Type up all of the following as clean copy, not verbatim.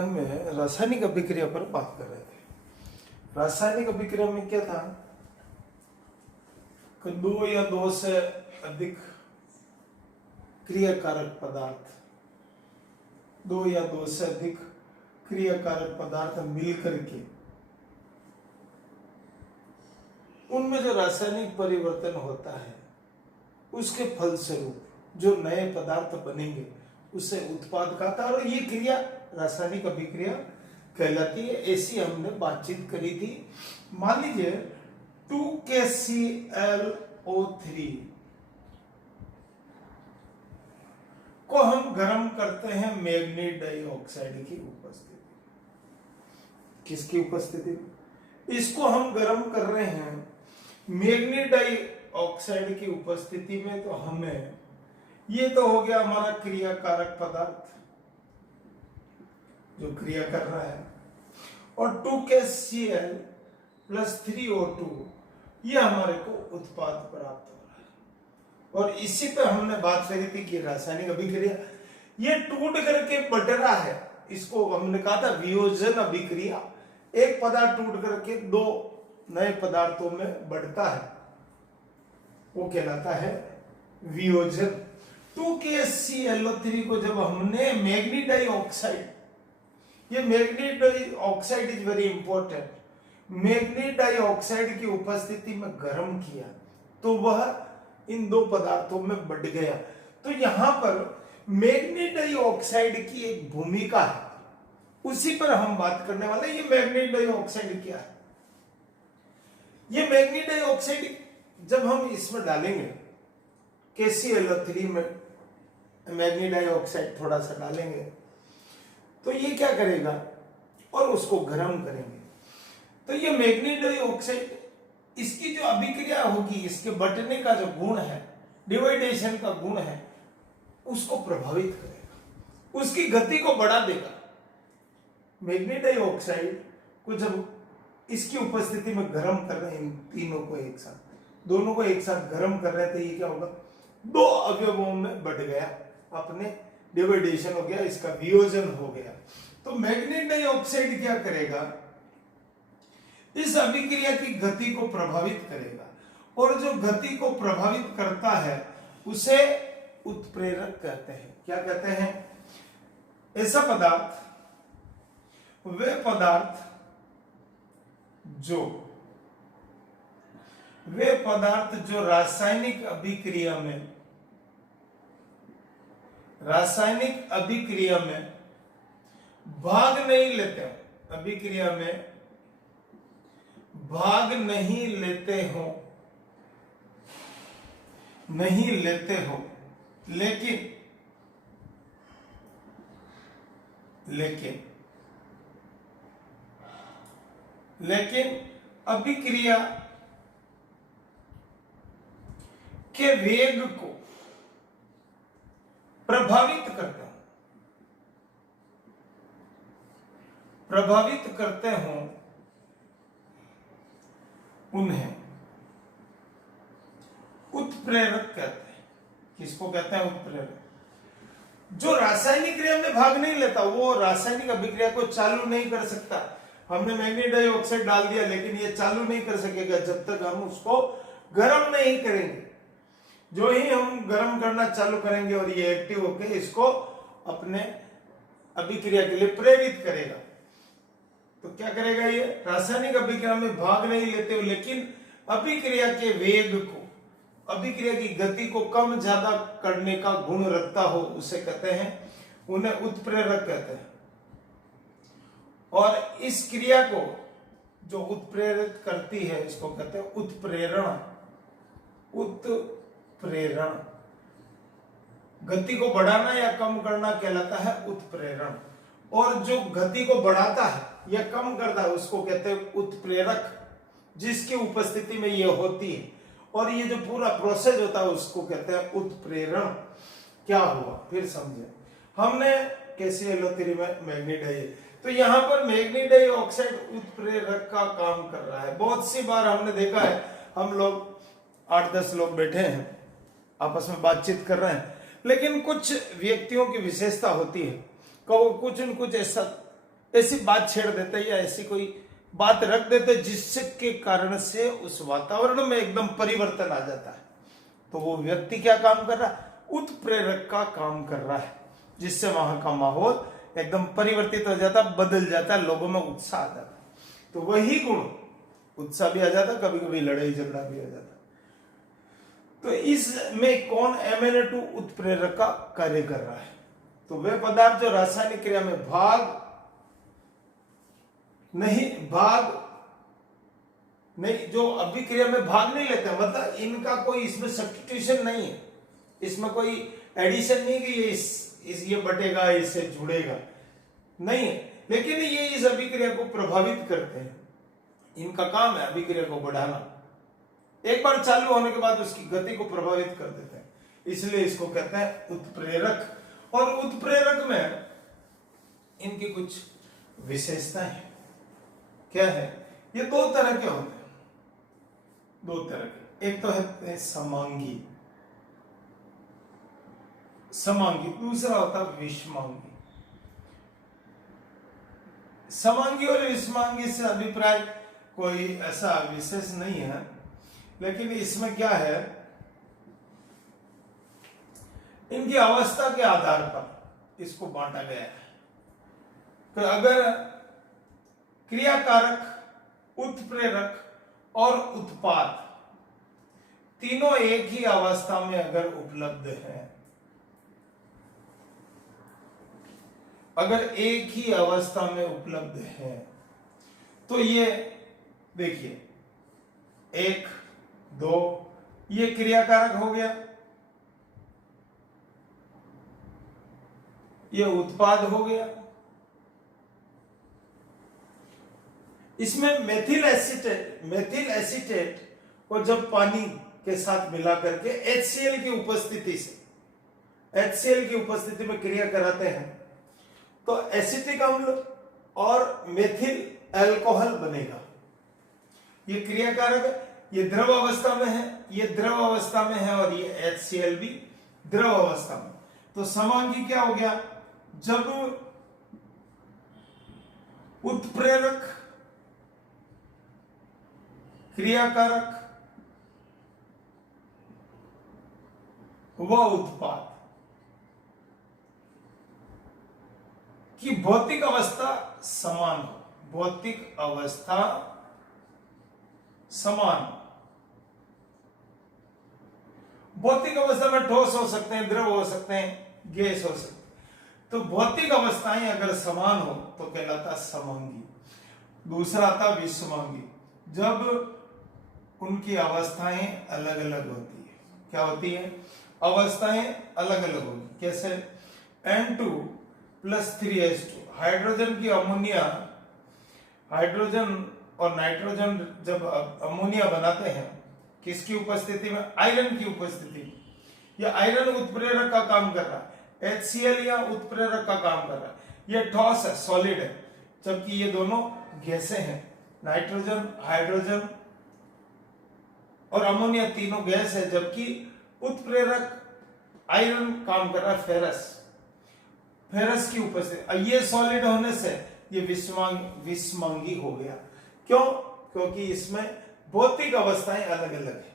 हम रासायनिक अभिक्रिया पर बात कर रहे थे। रासायनिक अभिक्रिया में क्या था कि दो या दो से अधिक क्रियाकारक पदार्थ, दो या दो से अधिक क्रियाकारक पदार्थ मिलकर के उनमें जो रासायनिक परिवर्तन होता है उसके फलस्वरूप जो नए पदार्थ बनेंगे उसे उत्पाद कहता है और ये क्रिया रासायनिक अभिक्रिया कहलाती है। ऐसी हमने बातचीत करी थी। मान लीजिए 2KClO3 को हम गर्म करते हैं मैग्नीज डाइऑक्साइड की उपस्थिति। किसकी उपस्थिति? इसको हम गर्म कर रहे हैं मैग्नीज डाइऑक्साइड की उपस्थिति में, तो हमें ये तो हो गया हमारा क्रियाकारक पदार्थ जो क्रिया कर रहा है, और 2KCl + 3O2 ये हमारे को उत्पाद प्राप्त हो रहा है। और इसी पे हमने बात करी थी कि रासायनिक अभिक्रिया ये टूट करके बट रहा है, इसको हमने कहा था वियोजन अभिक्रिया। एक पदार्थ टूट करके दो नए पदार्थों में बढ़ता है, वो कहलाता है वियोजन। 2KClO3 को जब हमने मैग्नीज डाइऑक्साइड, ये manganese dioxide is very important, manganese dioxide की उपस्थिति में गर्म किया तो वह इन दो पदार्थों में बढ़ गया। तो यहां पर मैग्नीज डाइऑक्साइड की एक भूमिका है, उसी पर हम बात करने वाले हैं। ये मैग्नीज डाइऑक्साइड क्या है? ये मैग्नीज डाइऑक्साइड जब हम इसमें डालेंगे KClO3 में मैग्नीज डाइऑक्साइड थोड़ा सा डालेंगे तो ये क्या करेगा और उसको गर्म करेंगे तो ये मैग्नीज डाइऑक्साइड, इसकी जो अभिक्रिया होगी, इसके बटने का जो गुण है, डिवाइडेशन का गुण है, उसको प्रभावित करेगा, उसकी गति को बढ़ा देगा। मैग्नीज डाइऑक्साइड को जब इसकी उपस्थिति में गर्म कर रहे हैं, इन तीनों को एक साथ, दोनों को एक साथ गर्म कर रहे थे, ये क्या होगा, दो अवयवों में बढ़ गया, अपने डिवाइडेशन हो गया, इसका वियोजन हो गया। तो मैग्नीज डाइऑक्साइड क्या करेगा, इस अभिक्रिया की गति को प्रभावित करेगा, और जो गति को प्रभावित करता है उसे उत्प्रेरक कहते हैं। क्या कहते हैं? ऐसा पदार्थ, वे पदार्थ जो रासायनिक अभिक्रिया में भाग नहीं लेते हो, अभिक्रिया में भाग नहीं लेते हो, लेकिन अभिक्रिया के वेग को प्रभावित करते हो उन्हें उत्प्रेरक कहते हैं। किसको कहते हैं? उत्प्रेरक। जो रासायनिक क्रिया में भाग नहीं लेता, वो रासायनिक अभिक्रिया को चालू नहीं कर सकता। हमने मैग्नीज डाइऑक्साइड डाल दिया, लेकिन ये चालू नहीं कर सकेगा जब तक हम उसको गर्म नहीं करेंगे। जो ही हम गर्म करना चालू करेंगे और ये एक्टिव होकर इसको अपने अभिक्रिया के लिए प्रेरित करेगा, तो क्या करेगा, ये रासायनिक अभिक्रिया में भाग नहीं लेते हो, लेकिन अभिक्रिया के वेग को, अभिक्रिया की गति को कम ज्यादा करने का गुण रखता हो, उसे कहते हैं, उन्हें उत्प्रेरक कहते हैं। और इस क्रिया को जो उत्प्रेरित करती है, इसको कहते हैं उत्प्रेरण। उत्प्रेरण, गति को बढ़ाना या कम करना कहलाता है उत्प्रेरण, और जो गति को बढ़ाता है या कम करता है उसको कहते हैं उत्प्रेरक, जिसकी उपस्थिति में ये होती है। और ये जो पूरा प्रोसेस होता है उसको कहते हैं उत्प्रेरण। क्या हुआ फिर समझे। हमने KClO3 में मैग्नीज डाई, तो यहां पर मैग्नीज डाइऑक्साइड उत्प्रेरक का काम कर रहा है। बहुत सी बार हमने देखा है, हम लोग 8-10 लोग बैठे हैं, आपस में बातचीत कर रहे हैं, लेकिन कुछ व्यक्तियों की विशेषता होती है, कुछ न कुछ ऐसा ऐसी बात छेड़ देते हैं या ऐसी कोई बात रख देते हैं जिससे के कारण से उस वातावरण में एकदम परिवर्तन आ जाता है। तो वो व्यक्ति क्या काम कर रहा है? उत्प्रेरक का काम कर रहा है, जिससे वहां का माहौल एकदम परिवर्तित हो जाता, बदल जाता, लोगों में उत्साह आ जाता। तो वही गुण, उत्साह भी आ जाता, कभी कभी लड़ाई झगड़ा भी आ जाता। तो इसमें कौन MnO2 उत्प्रेरक का कार्य कर रहा है? तो वे पदार्थ जो रासायनिक क्रिया में भाग नहीं, जो अभिक्रिया में भाग नहीं लेते, मतलब इनका कोई इसमें सब्स्टिट्यूशन नहीं है, इसमें कोई एडिशन नहीं कि ये बटेगा, इससे जुड़ेगा, नहीं है, लेकिन ये इस अभिक्रिया को प्रभावित करते हैं। इनका काम है अभिक्रिया को बढ़ाना, एक बार चालू होने के बाद उसकी गति को प्रभावित कर देते हैं, इसलिए इसको कहते हैं उत्प्रेरक। और उत्प्रेरक में इनकी कुछ विशेषताएं हैं। क्या है? ये दो तरह के होते हैं, दो तरह के। एक तो है समांगी, दूसरा होता है विषमांगी। समांगी और विषमांगी से अभिप्राय कोई ऐसा विशेष नहीं है, लेकिन इसमें क्या है, इनकी अवस्था के आधार पर इसको बांटा गया है। तो अगर क्रियाकारक, उत्प्रेरक और उत्पाद तीनों एक ही अवस्था में अगर उपलब्ध है, अगर एक ही अवस्था में उपलब्ध है, तो ये देखिए 1, 2 ये क्रियाकारक हो गया, ये उत्पाद हो गया। इसमें मेथिल एसीटेट को जब पानी के साथ मिला करके HCl की उपस्थिति में क्रिया कराते हैं, तो एसिटिक अम्ल और मेथिल अल्कोहल बनेगा। ये क्रियाकारक है, ये द्रव अवस्था में है, ये द्रव अवस्था में है, और ये HCl भी द्रव अवस्था में। तो समांगी क्या हो गया? जब उत्प्रेरक, क्रियाकारक व उत्पाद की भौतिक अवस्था समान हो, भौतिक अवस्था समान, भौतिक अवस्था में ठोस हो सकते हैं, द्रव हो सकते हैं, गैस हो सकते हैं। तो भौतिक अवस्थाएं अगर समान हो तो कहलाता समांगी। दूसरा आता विषमांगी, जब उनकी अवस्थाएं अलग अलग होती है। क्या होती है? अवस्थाएं अलग अलग होगी। कैसे? N2 + 3H2, हाइड्रोजन की अमोनिया, हाइड्रोजन और नाइट्रोजन जब अमोनिया बनाते हैं, किसकी उपस्थिति में? आयरन की उपस्थिति में। यह आयरन उत्प्रेरक का काम कर रहा है, HCl या उत्प्रेरक का काम कर रहा है। यह ठोस है, सॉलिड है, जबकि ये दोनों गैसें हैं। नाइट्रोजन, हाइड्रोजन और अमोनिया तीनों गैस है, जबकि उत्प्रेरक आयरन काम कर रहा है, फेरस की उपस्थिति। ये सॉलिड होने से ये विषमांगी हो गया। क्यों? क्योंकि इसमें भौतिक अवस्थाएं अलग अलग है।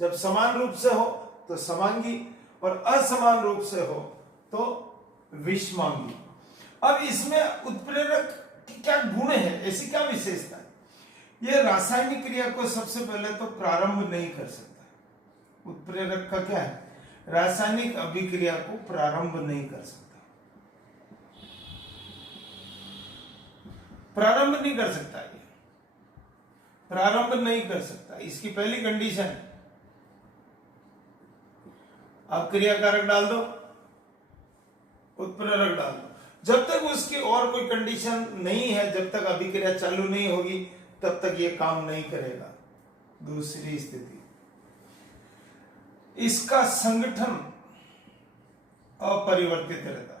जब समान रूप से हो तो समांगी, और असमान रूप से हो तो विषमांगी। अब इसमें उत्प्रेरक की क्या गुण है, ऐसी क्या विशेषता है? यह रासायनिक क्रिया को सबसे पहले तो प्रारंभ नहीं कर सकता। उत्प्रेरक का क्या है? रासायनिक अभिक्रिया को प्रारंभ नहीं कर सकता, प्रारंभ नहीं कर सकता, ये प्रारंभ नहीं कर सकता। इसकी पहली कंडीशन, आप क्रियाकारक डाल दो, उत्प्रेरक डाल दो, जब तक उसकी और कोई कंडीशन नहीं है, जब तक अभिक्रिया चालू नहीं होगी, तब तक ये काम नहीं करेगा। दूसरी स्थिति, इसका संगठन अपरिवर्तित रहता है।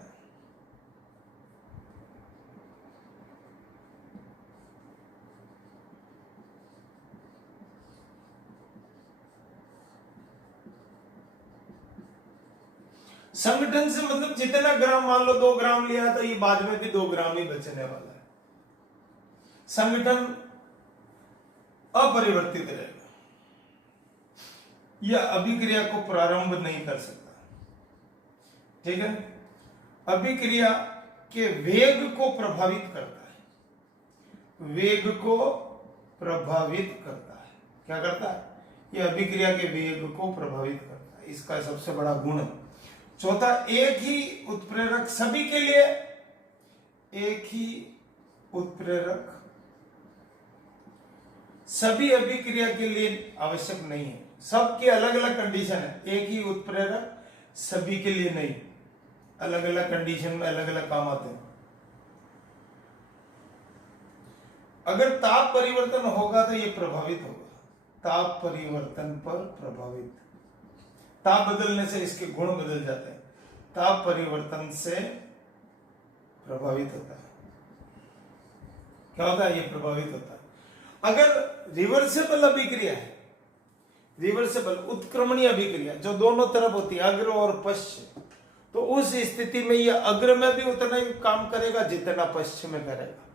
संगठन से मतलब जितना ग्राम, मान लो 2 ग्राम लिया तो ये बाद में भी 2 ग्राम ही बचने वाला है। संगठन अपरिवर्तित रहेगा, यह अभिक्रिया को प्रारंभ नहीं कर सकता। ठीक है, अभिक्रिया के वेग को प्रभावित करता है, वेग को प्रभावित करता है। क्या करता है? यह अभिक्रिया के वेग को प्रभावित करता है, इसका सबसे बड़ा गुण है। चौथा, एक ही उत्प्रेरक सभी के लिए, एक ही उत्प्रेरक सभी अभिक्रिया के लिए आवश्यक नहीं है। सबकी अलग अलग कंडीशन है, एक ही उत्प्रेरक सभी के लिए नहीं, अलग अलग कंडीशन में अलग अलग काम आते हैं। अगर ताप परिवर्तन होगा तो यह प्रभावित होगा, ताप परिवर्तन पर प्रभावित, ताप बदलने से इसके गुण बदल जाते हैं, ताप परिवर्तन से प्रभावित होता है। क्या होता है? ये प्रभावित होता है। अगर रिवर्सेबल अभिक्रिया है, रिवर्सेबल उत्क्रमणीय अभिक्रिया जो दोनों तरफ होती है, अग्र और पश्च, तो उस स्थिति में यह अग्र में भी उतना ही काम करेगा जितना पश्च में करेगा।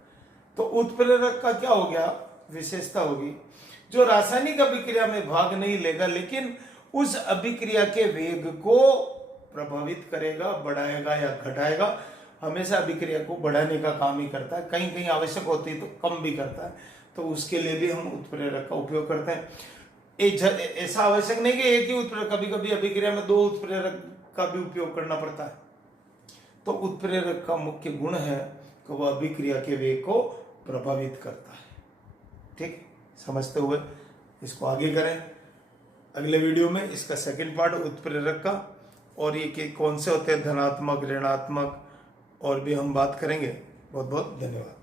तो उत्प्रेरक का क्या हो गया? विशेषता होगी जो रासायनिक अभिक्रिया में भाग नहीं लेगा, लेकिन उस अभिक्रिया के वेग को प्रभावित करेगा, बढ़ाएगा या घटाएगा। हमेशा अभिक्रिया को बढ़ाने का काम ही करता है, कहीं कहीं आवश्यक होती है तो कम भी करता है, तो उसके लिए भी हम उत्प्रेरक का उपयोग करते हैं। ऐसा आवश्यक नहीं कि एक ही उत्प्रेरक, कभी कभी अभिक्रिया में दो उत्प्रेरक का भी उपयोग करना पड़ता है। तो उत्प्रेरक का मुख्य गुण है कि वह अभिक्रिया के वेग को प्रभावित करता है। ठीक, समझते हुए इसको आगे करें। अगले वीडियो में इसका सेकंड पार्ट उत्प्रेरक का, और ये कौन से होते हैं, धनात्मक, ऋणात्मक, और भी हम बात करेंगे। बहुत बहुत धन्यवाद।